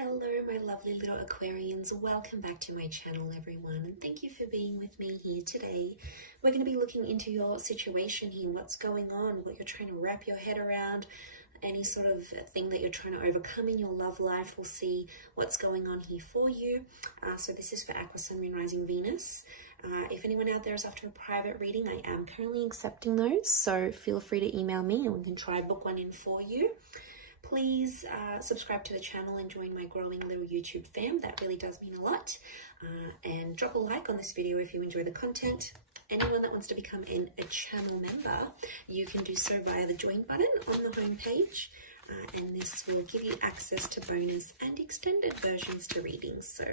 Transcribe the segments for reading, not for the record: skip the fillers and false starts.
Hello, my lovely little Aquarians. Welcome back to my channel, everyone, and thank you for being with me here today. We're going to be looking into your situation here, what's going on, what you're trying to wrap your head around, any sort of thing that you're trying to overcome in your love life. We'll see what's going on here for you. So this is for Aqua, Sun, Moon, Rising, Venus. If anyone out there is after a private reading, I am currently accepting those, so feel free to email me and we can try book one in for you. Please subscribe to the channel and join my growing little YouTube fam. That really does mean a lot. And drop a like on this video if you enjoy the content. Anyone that wants to become a channel member, you can do so via the join button on the home page. And this will give you access to bonus and extended versions to readings. So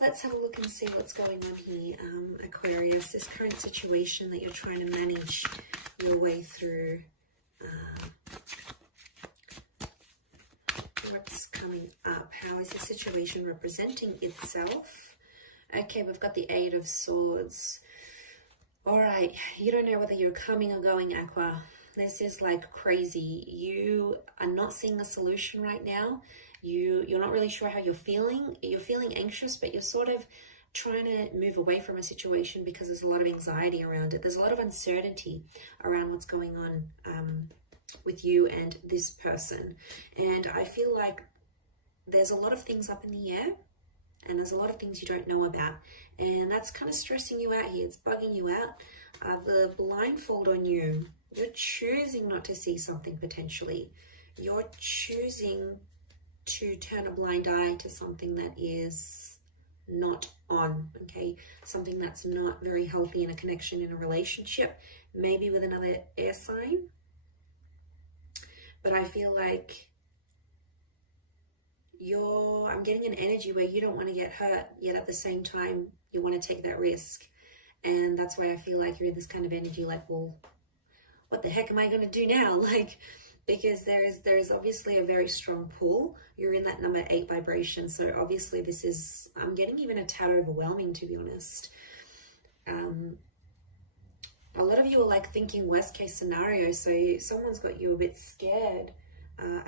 let's have a look and see what's going on here. Aquarius, this current situation that you're trying to manage your way through. What's coming up? How is the situation representing itself? Okay, we've got the Eight of Swords. All right, you don't know whether you're coming or going, Aqua. This is like crazy. You are not seeing a solution right now. You're not really sure how you're feeling. You're feeling anxious, but you're sort of trying to move away from a situation because there's a lot of anxiety around it. There's a lot of uncertainty around what's going on with you and this person. And I feel like there's a lot of things up in the air and there's a lot of things you don't know about. And that's kind of stressing you out here. It's bugging you out. The blindfold on you, you're choosing not to see something potentially. You're choosing to turn a blind eye to something that is not on, okay? Something that's not very healthy in a connection, in a relationship, maybe with another air sign. But I feel like I'm getting an energy where you don't want to get hurt, yet at the same time, you want to take that risk. And that's why I feel like you're in this kind of energy, like, well, what the heck am I going to do now? Like, because there is obviously a very strong pull. You're in that number 8 vibration. So obviously this is, I'm getting even a tad overwhelming, to be honest. A lot of you are like thinking worst case scenario. So someone's got you a bit scared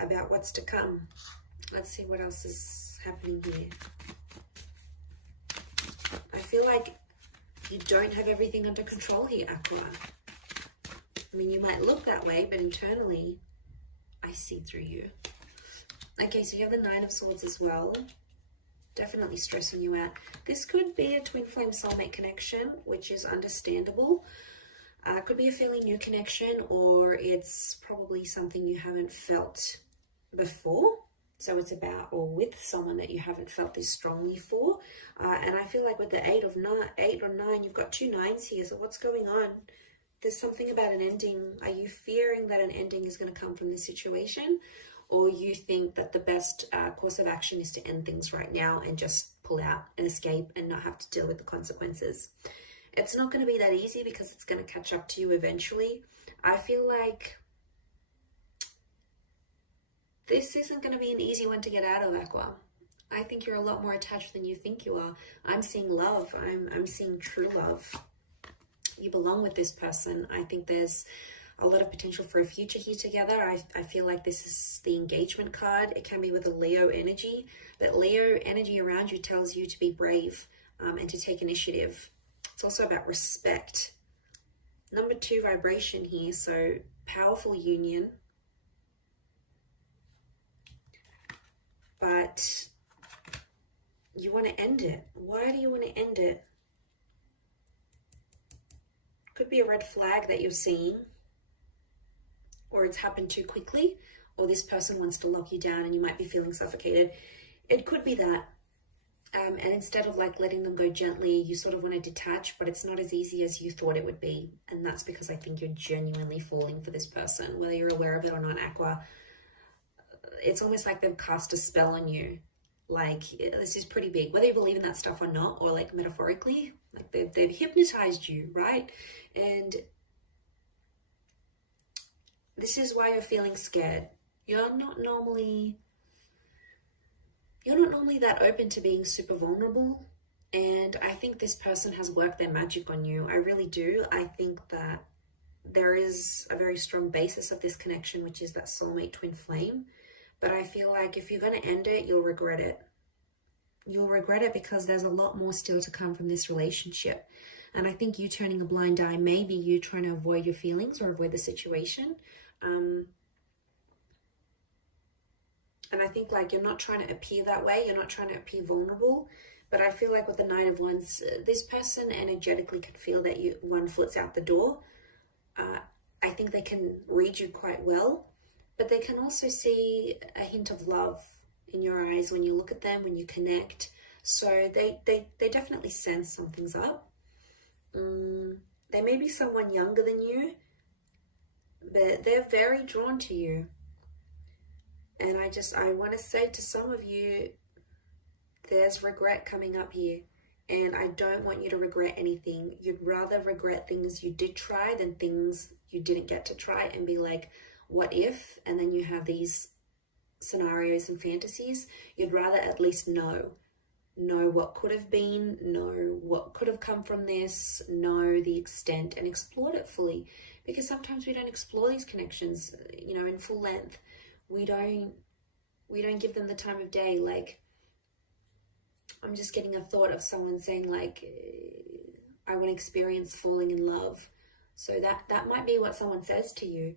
about what's to come. Let's see what else is happening here. I feel like you don't have everything under control here, Aqua. I mean, you might look that way, but internally, I see through you. Okay, so you have the Nine of Swords as well. Definitely stressing you out. This could be a twin flame soulmate connection, which is understandable. Could be a fairly new connection, or it's probably something you haven't felt before. So it's about or with someone that you haven't felt this strongly for. And I feel like with the eight or nine, you've got 2 9s here. So what's going on? There's something about an ending. Are you fearing that an ending is going to come from this situation? Or you think that the best course of action is to end things right now and just pull out and escape and not have to deal with the consequences? It's not going to be that easy because it's going to catch up to you eventually. I feel like this isn't going to be an easy one to get out of, Aqua. I think you're a lot more attached than you think you are. I'm seeing love. I'm seeing true love. You belong with this person. I think there's a lot of potential for a future here together. I feel like this is the engagement card. It can be with a Leo energy, but Leo energy around you tells you to be brave and to take initiative. It's also about respect. Number 2 vibration here, so powerful union. But you want to end it. Why do you want to end it? Could be a red flag that you're seeing, or it's happened too quickly, or this person wants to lock you down and you might be feeling suffocated. It could be that. And instead of like letting them go gently, you sort of want to detach, but it's not as easy as you thought it would be. And that's because I think you're genuinely falling for this person, whether you're aware of it or not, Aqua. It's almost like they've cast a spell on you. Like, this is pretty big, whether you believe in that stuff or not, or like metaphorically, like they've hypnotized you, right? And this is why you're feeling scared. You're not normally that open to being super vulnerable. And I think this person has worked their magic on you. I really do. I think that there is a very strong basis of this connection, which is that soulmate twin flame. But I feel like if you're going to end it, you'll regret it. You'll regret it because there's a lot more still to come from this relationship. And I think you turning a blind eye, maybe you trying to avoid your feelings or avoid the situation. And I think like you're not trying to appear that way. You're not trying to appear vulnerable. But I feel like with the Nine of Wands, this person energetically can feel that one foot's out the door. I think they can read you quite well. But they can also see a hint of love in your eyes when you look at them, when you connect. So they definitely sense something's up. They may be someone younger than you, but they're very drawn to you. And I want to say to some of you, there's regret coming up here. And I don't want you to regret anything. You'd rather regret things you did try than things you didn't get to try and be like, what if? And then you have these scenarios and fantasies. You'd rather at least know what could have been, know what could have come from this, know the extent and explore it fully. Because sometimes we don't explore these connections, in full length. We don't give them the time of day. Like, I'm just getting a thought of someone saying like, I want to experience falling in love. So that might be what someone says to you.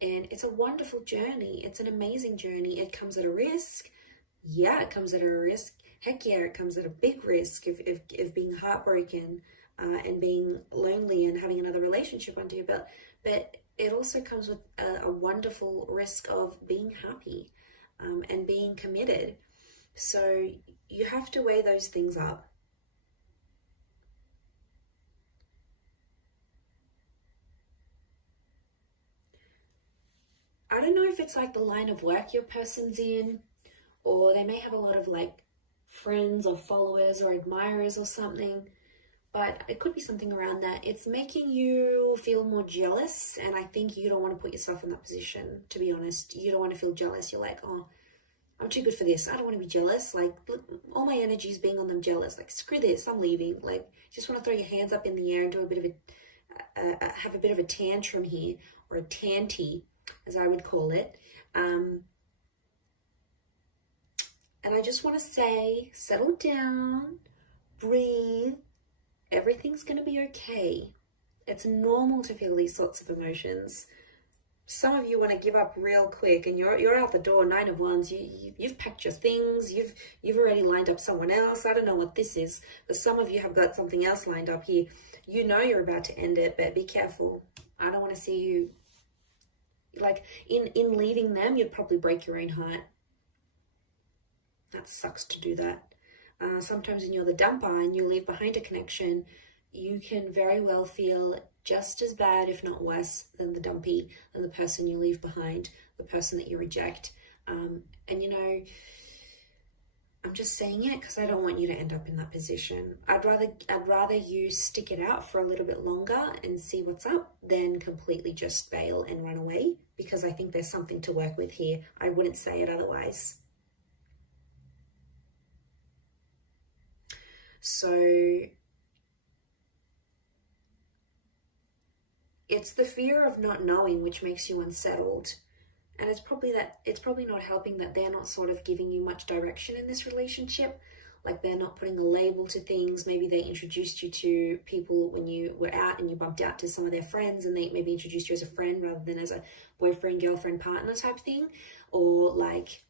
And it's a wonderful journey. It's an amazing journey. It comes at a risk. Yeah, it comes at a risk. Heck yeah, it comes at a big risk of being heartbroken and being lonely and having another relationship under your belt. But it also comes with a wonderful risk of being happy and being committed. So you have to weigh those things up. I don't know if it's like the line of work your person's in, or they may have a lot of like friends or followers or admirers or something, but it could be something around that. It's making you feel more jealous, and I think you don't want to put yourself in that position, to be honest. You don't want to feel jealous. You're like, oh, I'm too good for this. I don't want to be jealous. Like, all my energy is being on them jealous. Like, screw this, I'm leaving. Like, just want to throw your hands up in the air and do have a bit of a tantrum here, or a tanty, as I would call it. And I just want to say, settle down, breathe. Everything's going to be okay. It's normal to feel these sorts of emotions. Some of you want to give up real quick, and you're out the door. Nine of Wands. You've packed your things. You've already lined up someone else. I don't know what this is, but some of you have got something else lined up here. You know you're about to end it, but be careful. I don't want to see you. Like, in leaving them, you'd probably break your own heart. That sucks to do that. Sometimes when you're the dumper and you leave behind a connection, you can very well feel just as bad, if not worse, than the dumpy, than the person you leave behind, the person that you reject. And I'm just saying it because I don't want you to end up in that position. I'd rather you stick it out for a little bit longer and see what's up than completely just bail and run away, because I think there's something to work with here. I wouldn't say it otherwise. So it's the fear of not knowing which makes you unsettled. And it's probably not helping that they're not sort of giving you much direction in this relationship. Like, they're not putting a label to things. Maybe they introduced you to people when you were out and you bumped out to some of their friends, and they maybe introduced you as a friend rather than as a boyfriend, girlfriend, partner type thing. Or like,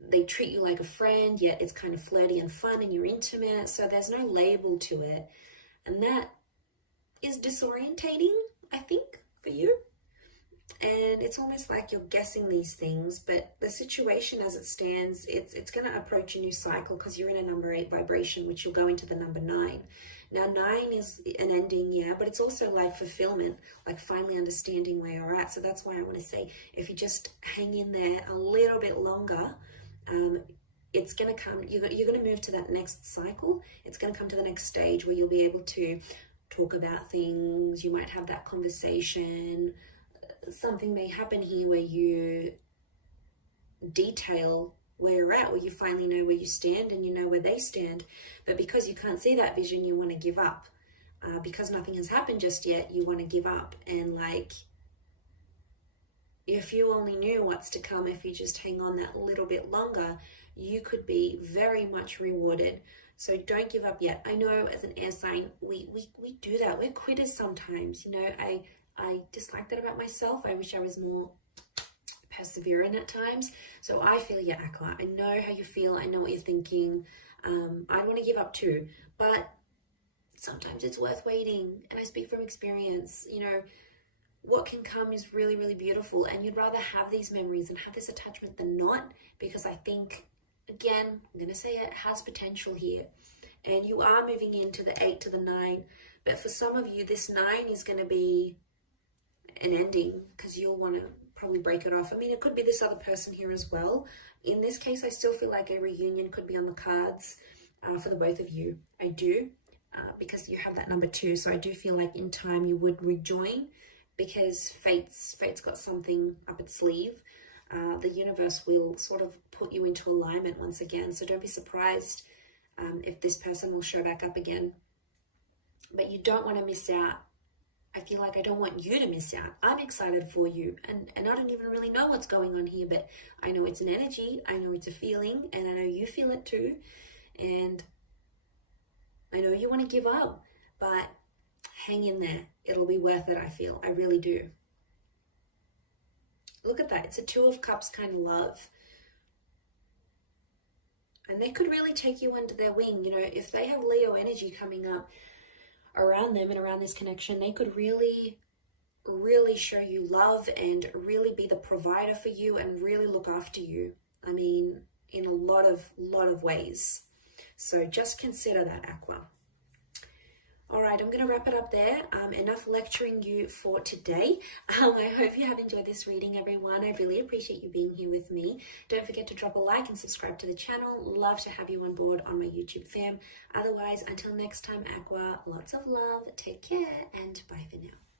they treat you like a friend, yet it's kind of flirty and fun and you're intimate. So there's no label to it. And that is disorientating, I think, for you. And it's almost like you're guessing these things, but the situation as it stands, it's going to approach a new cycle because you're in a number 8 vibration, which you'll go into the number 9. Now, 9 is an ending, yeah, but it's also like fulfillment, like finally understanding where you're at. So that's why I want to say, if you just hang in there a little bit longer, it's going to come, you're going to move to that next cycle. It's going to come to the next stage where you'll be able to talk about things. You might have that conversation. Something may happen here where you detail where you're at, where you finally know where you stand and you know where they stand. But because you can't see that vision, you want to give up. Because nothing has happened just yet, you want to give up and like if you only knew what's to come, if you just hang on that little bit longer, you could be very much rewarded. So don't give up yet. I know as an air sign, we do that. We're quitters sometimes. You know, I dislike that about myself. I wish I was more persevering at times. So I feel you, Aqua. I know how you feel. I know what you're thinking. I want to give up too, but sometimes it's worth waiting. And I speak from experience. You know, what can come is really, really beautiful, and you'd rather have these memories and have this attachment than not, because I think, again, I'm going to say it has potential here, and you are moving into the 8 to the 9, but for some of you, this 9 is going to be an ending, because you'll want to probably break it off. I mean, it could be this other person here as well. In this case, I still feel like a reunion could be on the cards for the both of you. I do, because you have that number 2, so I do feel like in time you would rejoin, because fate's got something up its sleeve. The universe will sort of put you into alignment once again. So don't be surprised if this person will show back up again. But you don't want to miss out. I feel like I don't want you to miss out. I'm excited for you. And I don't even really know what's going on here, but I know it's an energy. I know it's a feeling, and I know you feel it too. And I know you want to give up, but hang in there. It'll be worth it, I feel. I really do. Look at that. It's a 2 of Cups kind of love. And they could really take you under their wing. You know, if they have Leo energy coming up around them and around this connection, they could really, really show you love and really be the provider for you and really look after you. I mean, in a lot of ways. So just consider that, Aqua. All right, I'm going to wrap it up there. Enough lecturing you for today. I hope you have enjoyed this reading, everyone. I really appreciate you being here with me. Don't forget to drop a like and subscribe to the channel. Love to have you on board on my YouTube fam. Otherwise, until next time, Aqua, lots of love, take care, and bye for now.